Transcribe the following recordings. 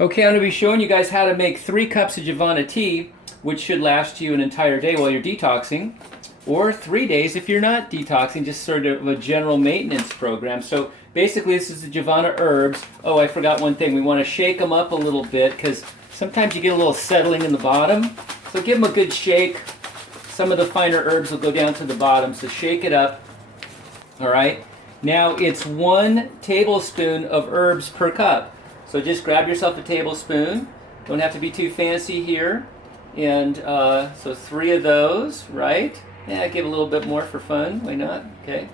Okay, I'm going to be showing you guys how to make 3 cups of Javana tea, which should last you an entire day while you're detoxing, or 3 days if you're not detoxing, just sort of a general maintenance program. So basically this is the Javana herbs. Oh, I forgot one thing. We want to shake them up a little bit because sometimes you get a little settling in the bottom. So give them a good shake. Some of the finer herbs will go down to the bottom, so shake it up. All right. Now it's 1 tablespoon of herbs per cup. So just grab yourself a tablespoon. Don't have to be too fancy here. And so 3 of those, right? Yeah, give a little bit more for fun. Why not? Okay.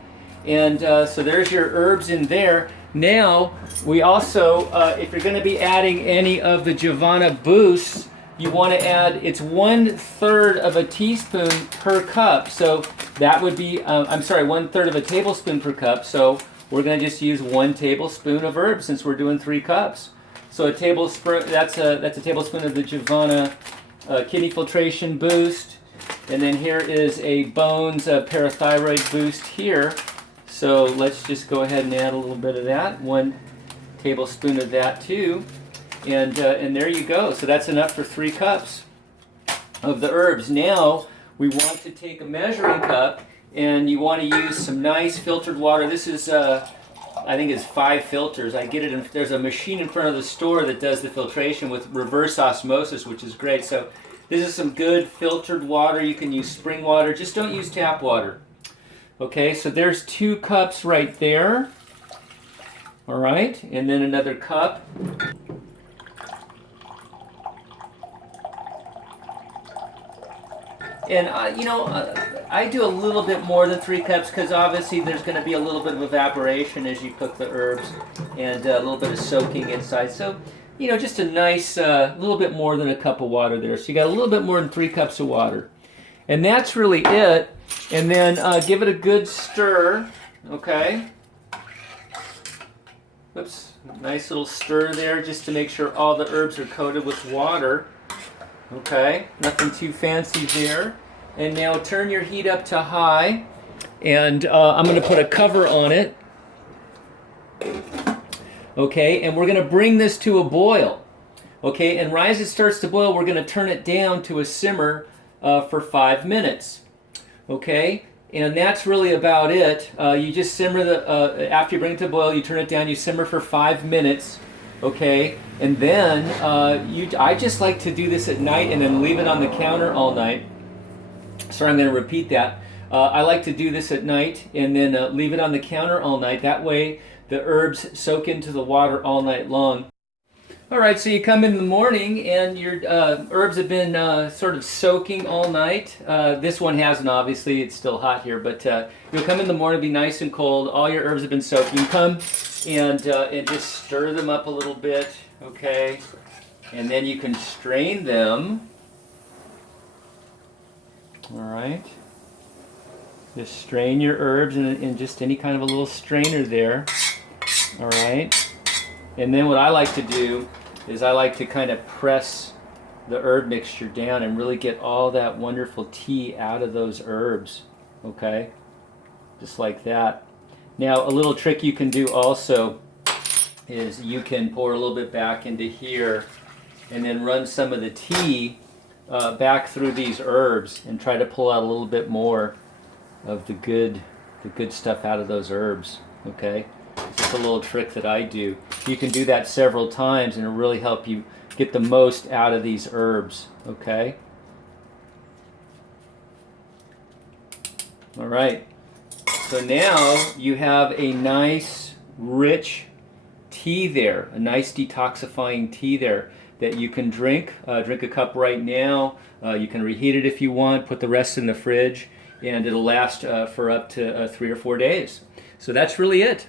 And so there's your herbs in there. Now, we also, if you're going to be adding any of the Javana boosts, you want to add, it's 1/3 of a teaspoon per cup. So that would be, 1/3 of a tablespoon per cup. So we're going to just use 1 tablespoon of herbs since we're doing 3 cups. So a tablespoon, that's a tablespoon of the Javana kidney filtration boost. And then here is a bones parathyroid boost here. So let's just go ahead and add a little bit of that. 1 tablespoon of that too. And there you go. So that's enough for 3 cups of the herbs. Now we want to take a measuring cup and you want to use some nice filtered water. This is, I think it's 5 filters. I get it, there's a machine in front of the store that does the filtration with reverse osmosis, which is great. So this is some good filtered water. You can use spring water. Just don't use tap water. Okay, so there's 2 cups right there. All right, and then another cup. And I do a little bit more than 3 cups because obviously there's going to be a little bit of evaporation as you cook the herbs and a little bit of soaking inside. So, just a nice little bit more than a cup of water there. So you got a little bit more than 3 cups of water. And that's really it. And then give it a good stir, okay? Oops, nice little stir there just to make sure all the herbs are coated with water. Okay, nothing too fancy there. And now turn your heat up to high, and I'm going to put a cover on it. Okay, and we're going to bring this to a boil. Okay, and right as it starts to boil, we're going to turn it down to a simmer for 5 minutes. Okay, and that's really about it. You just simmer after you bring it to a boil, you turn it down, you simmer for 5 minutes. Okay, and then I just like to do this at night and then leave it on the counter all night. Sorry, I'm going to repeat that. I like to do this at night and then leave it on the counter all night. That way the herbs soak into the water all night long. All right, so you come in the morning and your herbs have been sort of soaking all night. This one hasn't, obviously. It's still hot here, but you'll come in the morning, be nice and cold. All your herbs have been soaking. You come and just stir them up a little bit, okay? And then you can strain them. All right. Just strain your herbs in just any kind of a little strainer there. All right. And then what I like to do is I like to kind of press the herb mixture down and really get all that wonderful tea out of those herbs, okay? Just like that. Now, a little trick you can do also is you can pour a little bit back into here and then run some of the tea back through these herbs and try to pull out a little bit more of the good stuff out of those herbs, okay? It's just a little trick that I do. You can do that several times and it'll really help you get the most out of these herbs, okay? All right. So now you have a nice, rich tea there, a nice detoxifying tea there that you can drink. Drink a cup right now. You can reheat it if you want, put the rest in the fridge, and it'll last for up to 3 or 4 days. So that's really it.